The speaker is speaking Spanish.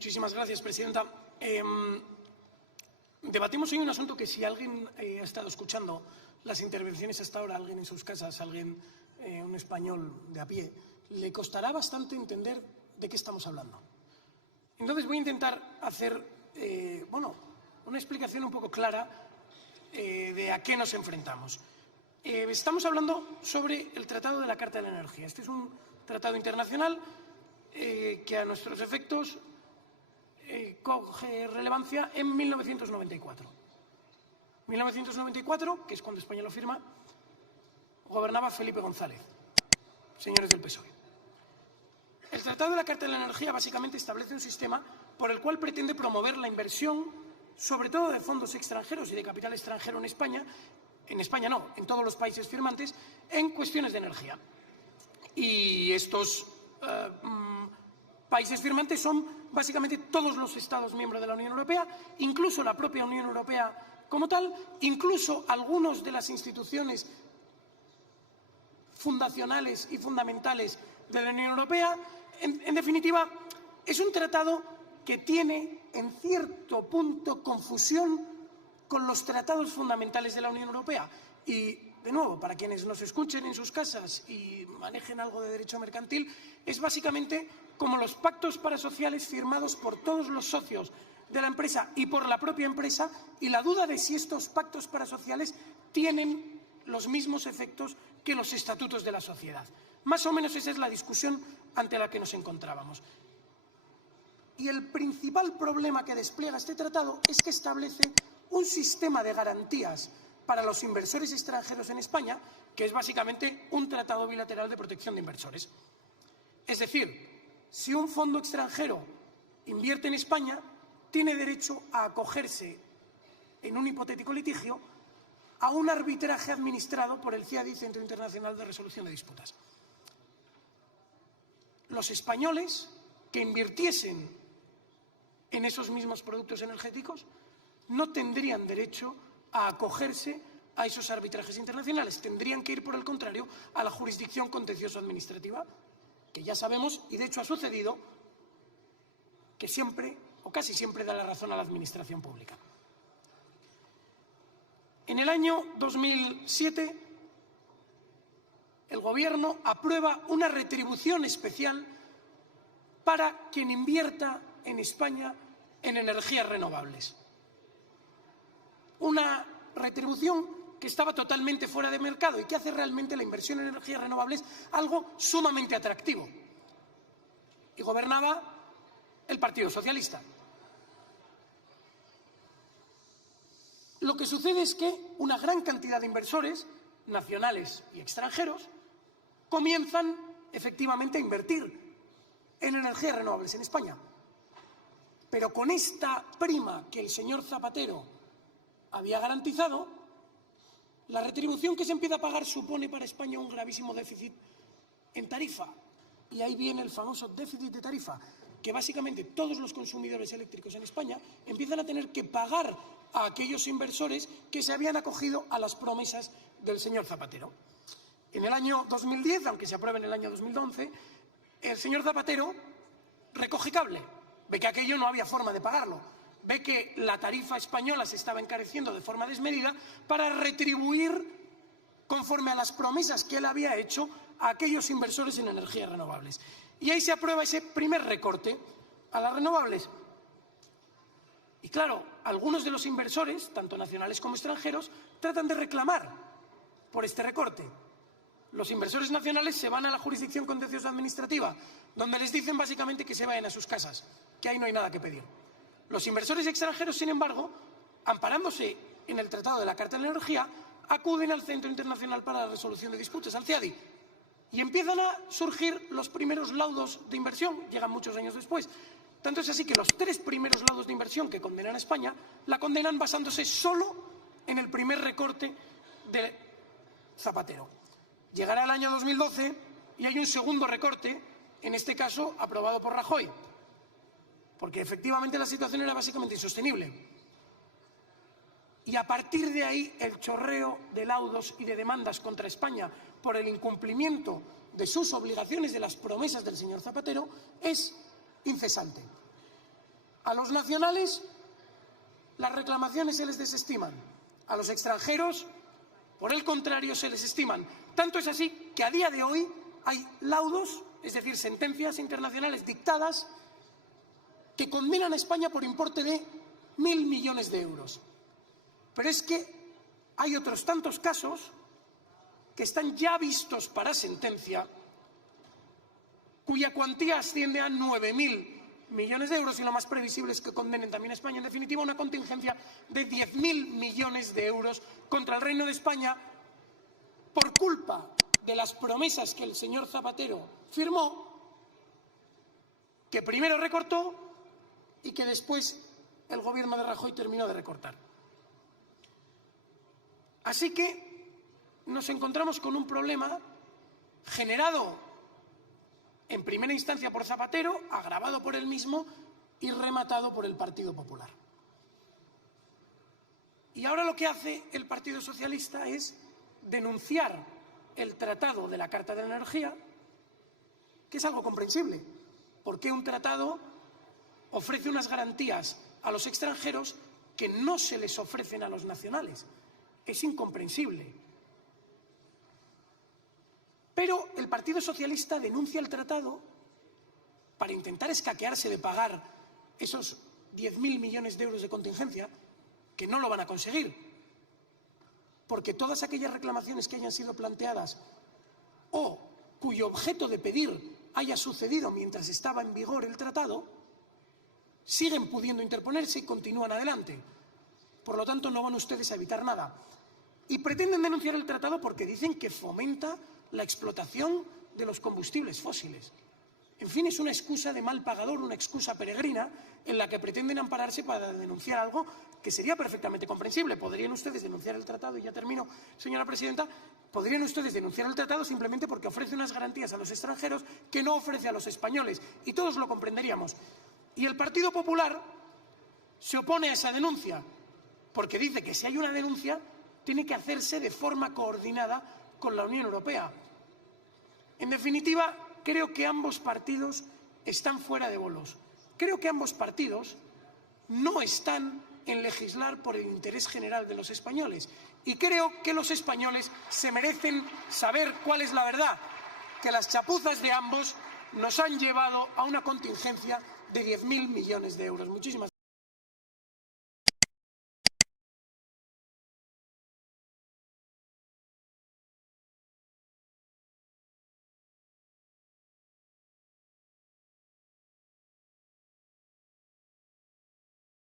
Muchísimas gracias, presidenta. Debatimos hoy un asunto que, si alguien ha estado escuchando las intervenciones hasta ahora, alguien en sus casas, un español de a pie, le costará bastante entender de qué estamos hablando. Entonces voy a intentar hacer una explicación un poco clara de a qué nos enfrentamos. Estamos hablando sobre el Tratado de la Carta de la Energía. Este es un tratado internacional que a nuestros efectos coge relevancia en 1994. 1994, que es cuando España lo firma, gobernaba Felipe González, señores del PSOE. El Tratado de la Carta de la Energía básicamente establece un sistema por el cual pretende promover la inversión, sobre todo de fondos extranjeros y de capital extranjero en España no, en todos los países firmantes, en cuestiones de energía. Y estos países firmantes son básicamente todos los Estados miembros de la Unión Europea, incluso la propia Unión Europea como tal, incluso algunas de las instituciones fundacionales y fundamentales de la Unión Europea. En definitiva, es un tratado que tiene, en cierto punto, confusión con los tratados fundamentales de la Unión Europea. Y, de nuevo, para quienes nos escuchen en sus casas y manejen algo de derecho mercantil, es básicamente como los pactos parasociales firmados por todos los socios de la empresa y por la propia empresa, y la duda de si estos pactos parasociales tienen los mismos efectos que los estatutos de la sociedad. Más o menos esa es la discusión ante la que nos encontrábamos. Y el principal problema que despliega este tratado es que establece un sistema de garantías para los inversores extranjeros en España, que es básicamente un tratado bilateral de protección de inversores. Es decir, si un fondo extranjero invierte en España, tiene derecho a acogerse en un hipotético litigio a un arbitraje administrado por el CIADI, Centro Internacional de Resolución de Disputas. Los españoles que invirtiesen en esos mismos productos energéticos no tendrían derecho a acogerse a esos arbitrajes internacionales. Tendrían que ir, por el contrario, a la jurisdicción contencioso-administrativa, que ya sabemos, y de hecho ha sucedido, que siempre o casi siempre da la razón a la administración pública. En el año 2007, el Gobierno aprueba una retribución especial para quien invierta en España en energías renovables. Una retribución que estaba totalmente fuera de mercado y que hace realmente la inversión en energías renovables algo sumamente atractivo. Y gobernaba el Partido Socialista. Lo que sucede es que una gran cantidad de inversores, nacionales y extranjeros, comienzan efectivamente a invertir en energías renovables en España. Pero con esta prima que el señor Zapatero había garantizado, la retribución que se empieza a pagar supone para España un gravísimo déficit en tarifa. Y ahí viene el famoso déficit de tarifa, que básicamente todos los consumidores eléctricos en España empiezan a tener que pagar a aquellos inversores que se habían acogido a las promesas del señor Zapatero. En el año 2010, aunque se apruebe en el año 2011, el señor Zapatero recoge cable, ve que aquello no había forma de pagarlo, ve que la tarifa española se estaba encareciendo de forma desmedida para retribuir conforme a las promesas que él había hecho a aquellos inversores en energías renovables. Y ahí se aprueba ese primer recorte a las renovables. Y claro, algunos de los inversores, tanto nacionales como extranjeros, tratan de reclamar por este recorte. Los inversores nacionales se van a la jurisdicción contencioso administrativa, donde les dicen básicamente que se vayan a sus casas, que ahí no hay nada que pedir. Los inversores extranjeros, sin embargo, amparándose en el Tratado de la Carta de la Energía, acuden al Centro Internacional para la Resolución de Disputas, al CIADI, y empiezan a surgir los primeros laudos de inversión, llegan muchos años después. Tanto es así que los 3 primeros laudos de inversión que condenan a España, la condenan basándose solo en el primer recorte de Zapatero. Llegará el año 2012 y hay un segundo recorte, en este caso aprobado por Rajoy, porque efectivamente la situación era básicamente insostenible. Y a partir de ahí el chorreo de laudos y de demandas contra España por el incumplimiento de sus obligaciones, de las promesas del señor Zapatero, es incesante. A los nacionales las reclamaciones se les desestiman. A los extranjeros, por el contrario, se les estiman. Tanto es así que a día de hoy hay laudos, es decir, sentencias internacionales dictadas que condenan a España por importe de 1.000 millones de euros. Pero es que hay otros tantos casos que están ya vistos para sentencia, cuya cuantía asciende a 9.000 millones de euros, y lo más previsible es que condenen también a España, en definitiva, una contingencia de 10.000 millones de euros contra el Reino de España por culpa de las promesas que el señor Zapatero firmó, que primero recortó y que después el gobierno de Rajoy terminó de recortar. Así que nos encontramos con un problema generado en primera instancia por Zapatero, agravado por él mismo y rematado por el Partido Popular. Y ahora lo que hace el Partido Socialista es denunciar el Tratado de la Carta de la Energía, que es algo comprensible. ¿Por qué un tratado ofrece unas garantías a los extranjeros que no se les ofrecen a los nacionales? Es incomprensible. Pero el Partido Socialista denuncia el tratado para intentar escaquearse de pagar esos 10.000 millones de euros de contingencia, que no lo van a conseguir, porque todas aquellas reclamaciones que hayan sido planteadas o cuyo objeto de pedir haya sucedido mientras estaba en vigor el tratado, siguen pudiendo interponerse y continúan adelante. Por lo tanto, no van ustedes a evitar nada. Y pretenden denunciar el tratado porque dicen que fomenta la explotación de los combustibles fósiles. En fin, es una excusa de mal pagador, una excusa peregrina en la que pretenden ampararse para denunciar algo que sería perfectamente comprensible. Podrían ustedes denunciar el tratado, y ya termino, señora presidenta, podrían ustedes denunciar el tratado simplemente porque ofrece unas garantías a los extranjeros que no ofrece a los españoles, y todos lo comprenderíamos. Y el Partido Popular se opone a esa denuncia porque dice que si hay una denuncia tiene que hacerse de forma coordinada con la Unión Europea. En definitiva, creo que ambos partidos están fuera de bolos. Creo que ambos partidos no están en legislar por el interés general de los españoles. Y creo que los españoles se merecen saber cuál es la verdad, que las chapuzas de ambos nos han llevado a una contingencia de 10.000 millones de euros. Muchísimas gracias.